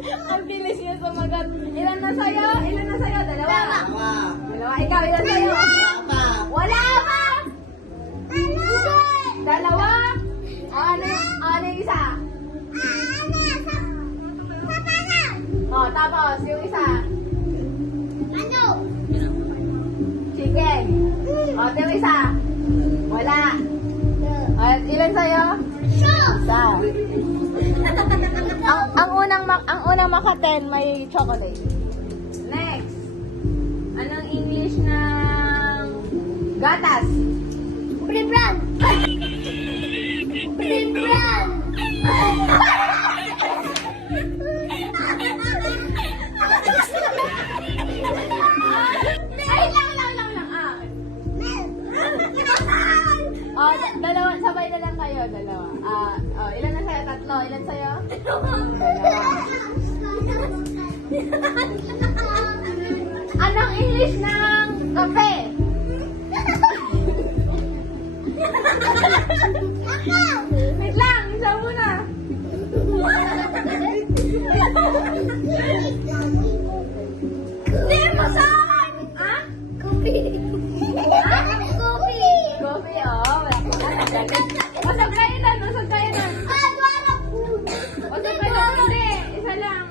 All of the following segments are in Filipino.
Ang bilis niya sumagot. Ilan na sa'yo? Ilan na sa'yo? Dalawa. Dalawa. Dalawa. Ikaw, ilan sa'yo? Wala. Wala pa! Dalawa? Ano yung isa? Oh, tapos, yung isa. Chicken. Oh, yung isa. Wala. Oh, ilan sa'yo? Isa. Ang unang maka-10 may chocolate. Next. Anong English ng gatas? Pribran! Ay, lang. Oh, dalawa. Sabay na lang kayo. Dalawa. Ilan na sa'yo? Tatlo. Ilan sa'yo? Dalawa. Anong English ng kape? Wait lang. Isa muna. Hindi mo saan! Ha? Kopi! Kopi! Coffee, oh. Masag kayo na. Masag kayo na. Adwara po! Masag kayo na. Hindi. Isa lang.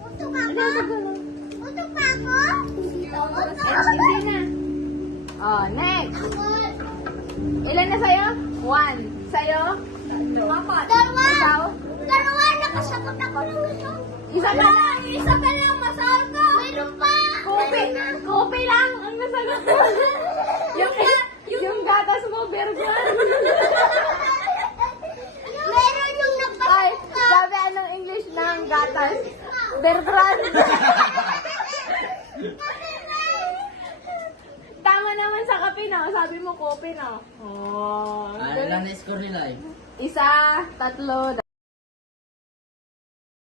Utok ako? Utok pa ako? Hindi na. Oh, next. Ilan na sa'yo? 1. Sa'yo? Dalawa! Ikaw? Dalawa! Nakasagot ako ng gusto. Isa pa lang. Isa pa lang! Masahol ko! Mayroon pa! Kopi lang ang nasagot ko. yung gatas mo, Bergman. Meron yung Ay, nagpasok ka! sabi anong English ng gatas? Bergman. Tama naman sa kape, no? Sabi mo kopi, no? Oh. Ilan na score nila eh? Isa, tatlo,